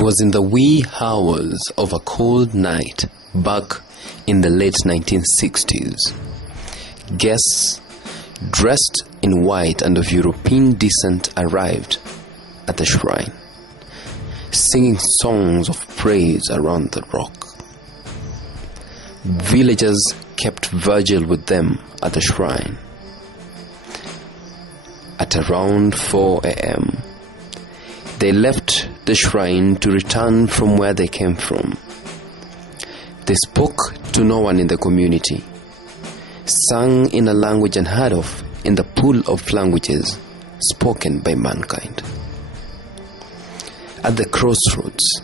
was in the wee hours of a cold night back in the late 1960s. Guests dressed in white and of European descent arrived at the shrine, singing songs of praise around the rock. Villagers kept vigil with them at the shrine. At around 4 a.m., they left the shrine to return from where they came from. They spoke to no one in the community, sang in a language unheard of in the pool of languages spoken by mankind. At the crossroads,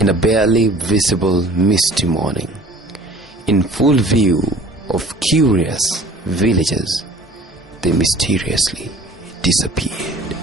in a barely visible misty morning, in full view of curious villagers, they mysteriously disappeared.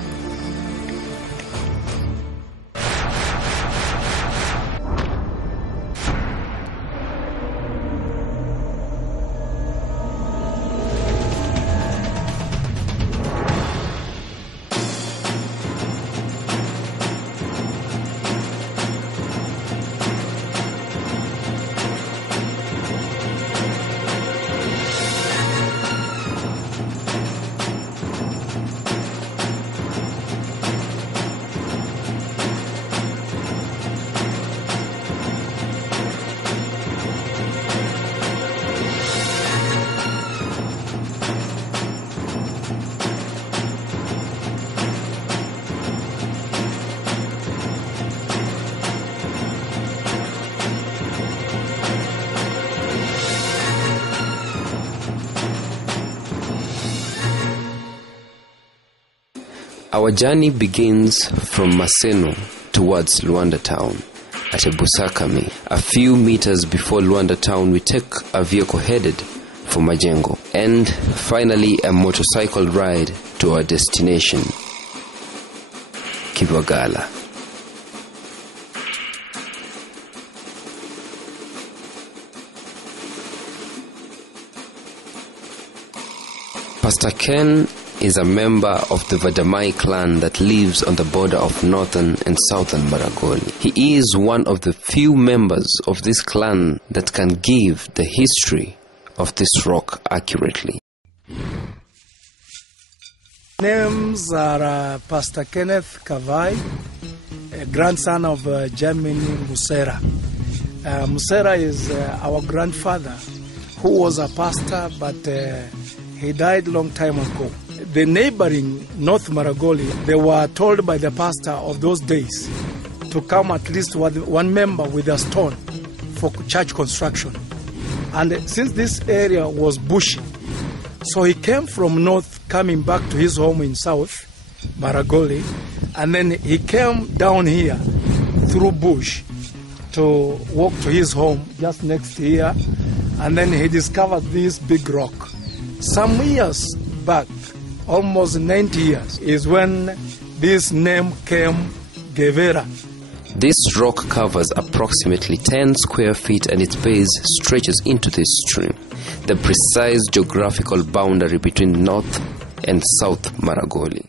Our journey begins from Maseno towards Luanda town at Ebusakami. A few meters before Luanda town, we take a vehicle headed for Majengo, and finally a motorcycle ride to our destination, Kivagala. Pastor Ken is a member of the Vadagai clan that lives on the border of northern and southern Maragoli. He is one of the few members of this clan that can give the history of this rock accurately. Names are Pastor Kenneth Kavai, a grandson of Germany Musera. Musera is our grandfather, who was a pastor, but he died long time ago. The neighboring North Maragoli, they were told by the pastor of those days to come at least one member with a stone for church construction. And since this area was bushy, so he came from north, coming back to his home in south Maragoli, and then he came down here through bush to walk to his home just next here, and then he discovered this big rock. Some years back, almost 90 years, is when this name came Gevera. This rock covers approximately 10 square feet and its base stretches into this stream, the precise geographical boundary between North and South Maragoli.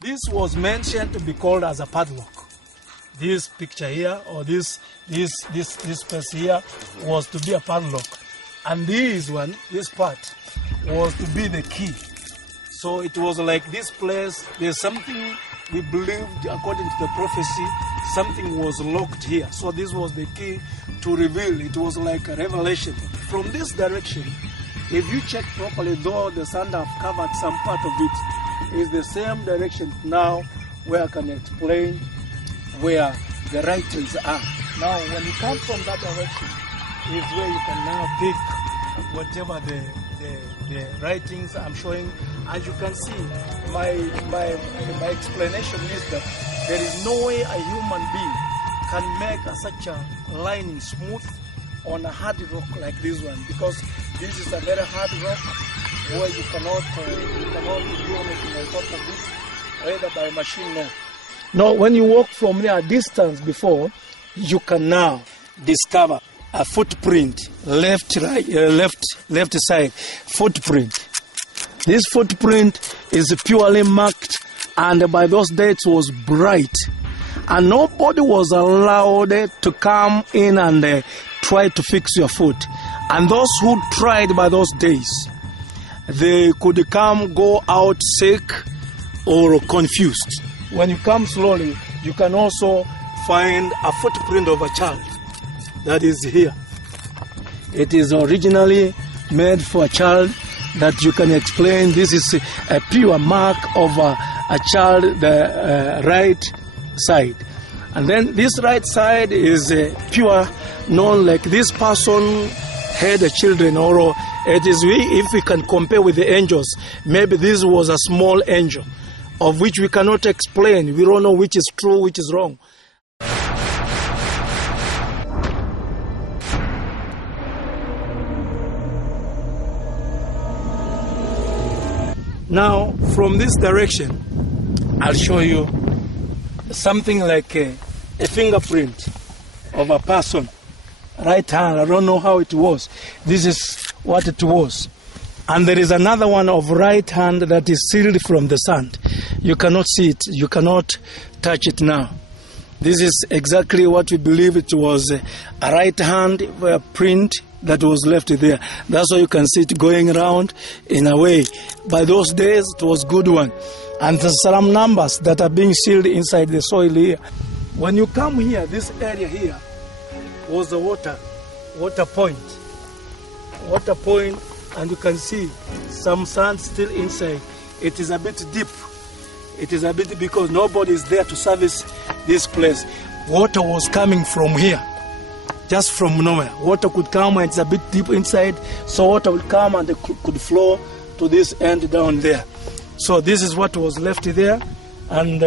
This was mentioned to be called as a padlock. This picture here, or this space here, was to be a padlock, and this part was to be the key. So it was like this place. There's something we believed, according to the prophecy, something was locked here. So this was the key to reveal. It was like a revelation. From this direction, if you check properly, though the sand have covered some part of it, is the same direction now where I can explain where the writings are. Now, when you come from that direction, is where you can now pick whatever the writings I'm showing. As you can see, my explanation is that there is no way a human being can make such a line smooth on a hard rock like this one, because this is a very hard rock where you cannot do anything on top of it, either by machine, no. Now, when you walk from there a distance before, you can now discover a footprint, left side footprint. This footprint is purely marked, and by those days it was bright, and nobody was allowed to come in and try to fix your foot. And those who tried by those days, they could go out sick or confused. When you come slowly, you can also find a footprint of a child that is here. It is originally made for a child that you can explain. This is a pure mark of a child, the right side. And then this right side is pure, known like this person had a children, or it is if we can compare with the angels, maybe this was a small angel of which we cannot explain. We don't know which is true, which is wrong. Now, from this direction, I'll show you something like a fingerprint of a person. Right hand, I don't know how it was. This is what it was. And there is another one of right hand that is sealed from the sand. You cannot see it. You cannot touch it now. This is exactly what we believe it was, a right hand print that was left there. That's why you can see it going around in a way. By those days, it was a good one. And there's some numbers that are being sealed inside the soil here. When you come here, this area here was the water point, and you can see some sand still inside. It is a bit deep. It is a bit because nobody is there to service this place. Water was coming from here, just from nowhere. Water could come, and it's a bit deep inside, so water would come and it could flow to this end down there. So this is what was left there. And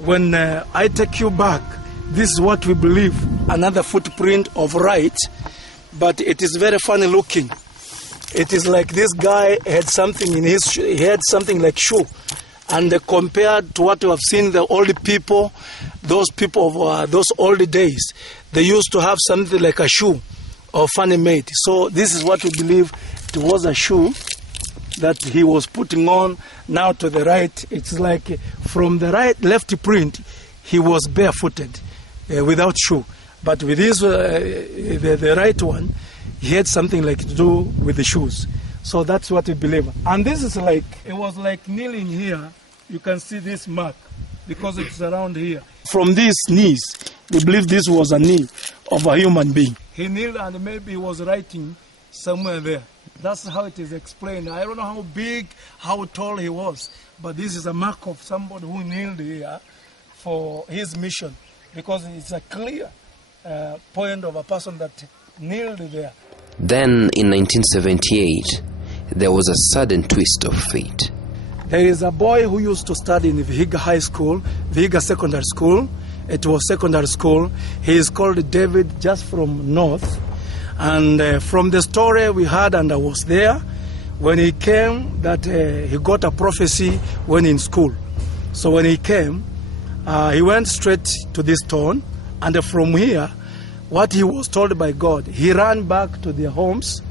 when I take you back, this is what we believe, another footprint of right, but it is very funny looking. It is like this guy had something in his shoe, he had something like shoe. And compared to what we have seen, the old people, those people of those old days, they used to have something like a shoe or funny made. So this is what we believe it was a shoe that he was putting on. Now to the right, it's like from the left print, he was barefooted without shoe. But with this, the right one, he had something like to do with the shoes. So that's what we believe. And this is like, it was like kneeling here. You can see this mark because it's around here. From these knees, they believe this was a knee of a human being. He kneeled and maybe he was writing somewhere there. That's how it is explained. I don't know how big, how tall he was, but this is a mark of somebody who kneeled here for his mission, because it's a clear point of a person that kneeled there. Then in 1978, there was a sudden twist of fate. There is a boy who used to study in Vihiga High School, Vihiga Secondary School. It was secondary school. He is called David, just from north. And from the story we heard, and I was there, when he came, that he got a prophecy when in school. So when he came, he went straight to this town, and from here, what he was told by God, he ran back to their homes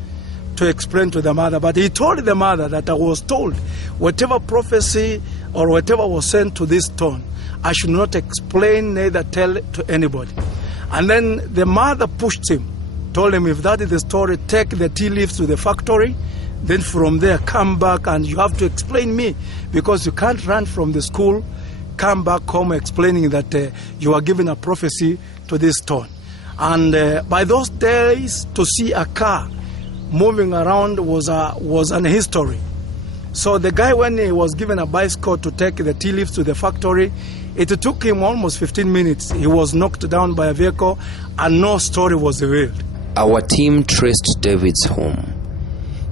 to explain to the mother. But he told the mother that I was told whatever prophecy or whatever was sent to this town, I should not explain, neither tell to anybody. And then the mother pushed him, told him, if that is the story, take the tea leaves to the factory, then from there come back and you have to explain me, because you can't run from the school, come back home explaining that you are given a prophecy to this town. And by those days, to see a car moving around was an history. So the guy, when he was given a bicycle to take the tea leaves to the factory, it took him almost 15 minutes. He was knocked down by a vehicle and no story was revealed. Our team traced David's home,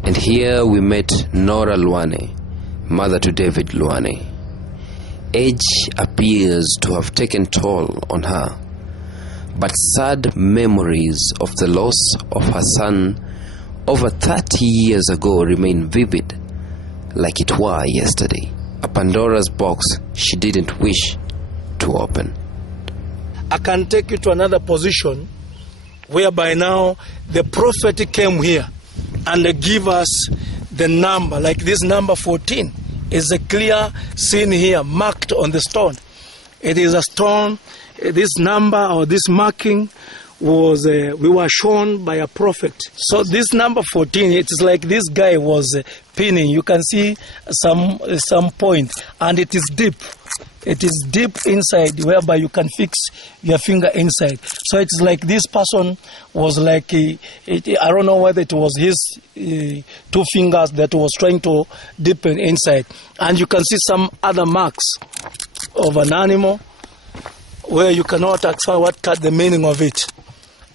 and here we met Nora Luane, mother to David Luane. Age appears to have taken toll on her, but sad memories of the loss of her son over 30 years ago remain vivid, like it were yesterday. A Pandora's box she didn't wish to open. I can take you to another position whereby now the prophet came here and they give us the number, like this number 14 is a clear scene here marked on the stone. It is a stone. This number or this marking was we were shown by a prophet. So this number 14, it is like this guy was pinning. You can see some point, and it is deep. It is deep inside, whereby you can fix your finger inside. So it's like this person was like, I don't know whether it was his 2 fingers that was trying to deepen inside. And you can see some other marks of an animal where you cannot ask what the meaning of it.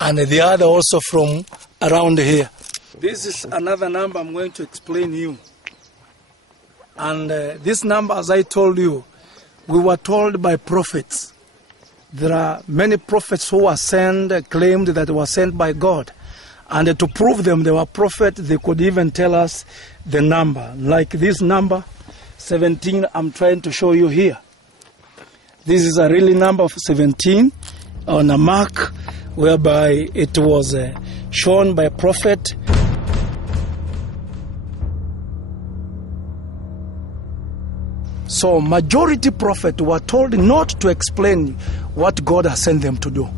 And the other also from around here. This is another number I'm going to explain you. And this number, as I told you, we were told by prophets. There are many prophets who were sent, claimed that they were sent by God. And to prove them they were prophets, they could even tell us the number. Like this number, 17, I'm trying to show you here. This is a really number of 17 on a mark, whereby it was shown by a prophet. So majority prophets were told not to explain what God has sent them to do.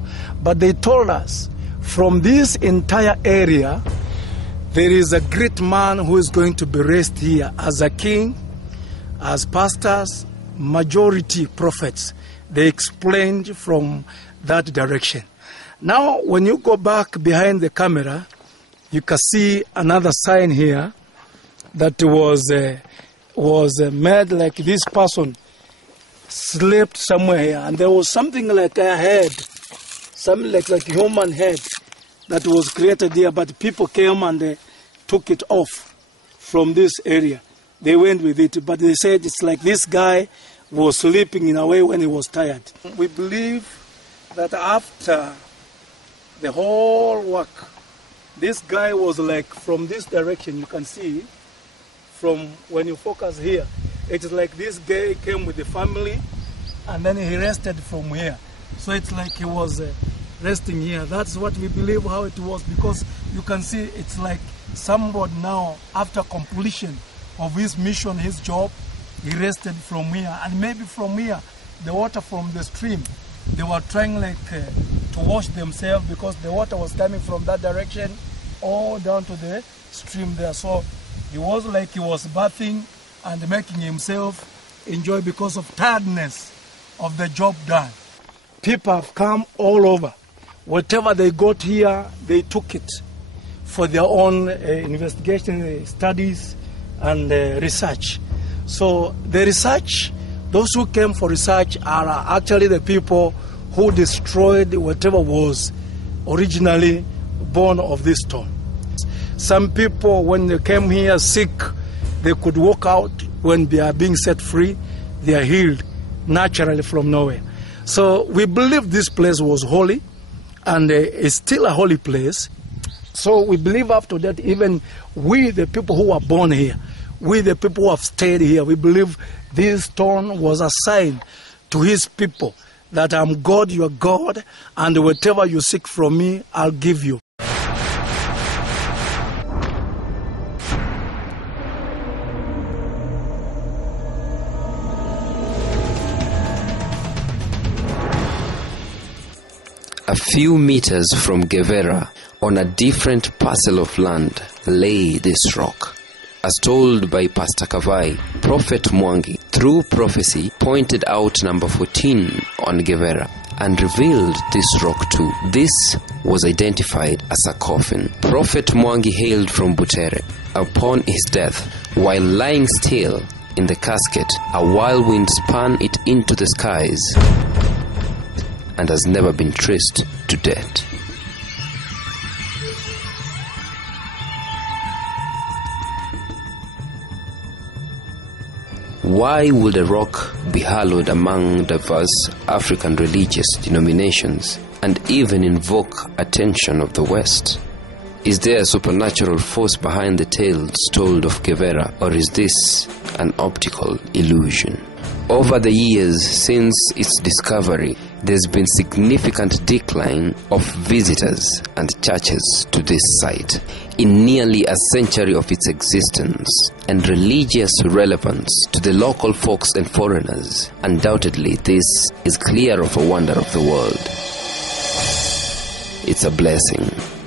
But they told us, from this entire area, there is a great man who is going to be raised here as a king, as pastors, majority prophets. They explained from that direction. Now, when you go back behind the camera, you can see another sign here that was made like this person slept somewhere here, and there was something like a head, something like a human head that was created here, but people came and they took it off from this area. They went with it, but they said it's like this guy was sleeping in a way when he was tired. We believe that after the whole work, this guy was like from this direction, you can see, from when you focus here, it is like this guy came with the family and then he rested from here. So it's like he was resting here. That's what we believe how it was, because you can see it's like somebody now, after completion of his mission, his job, he rested from here. And maybe from here, the water from the stream, they were trying like to wash themselves, because the water was coming from that direction all down to the stream there. So he was like he was bathing and making himself enjoy because of tiredness of the job done. People have come all over. Whatever they got here, they took it for their own investigation, studies, and research. So the research, those who came for research are actually the people who destroyed whatever was originally born of this stone. Some people, when they came here sick, they could walk out. When they are being set free, they are healed naturally from nowhere. So we believe this place was holy, and it's still a holy place. So we believe after that, even we, the people who are born here, we, the people who have stayed here, we believe this stone was a sign to his people that I'm God, you are God, and whatever you seek from me, I'll give you. A few meters from Gevera, on a different parcel of land, lay this rock. As told by Pastor Kavai, Prophet Mwangi, through prophecy, pointed out number 14 on Gevera and revealed this rock too. This was identified as a coffin. Prophet Mwangi hailed from Butere. Upon his death, while lying still in the casket, a whirlwind spun it into the skies and has never been traced to death. Why would a rock be hallowed among diverse African religious denominations and even invoke attention of the West? Is there a supernatural force behind the tales told of Gevera, or is this an optical illusion? Over the years since its discovery, there's been significant decline of visitors and churches to this site. In nearly a century of its existence and religious relevance to the local folks and foreigners, undoubtedly this is clear of a wonder of the world. It's a blessing.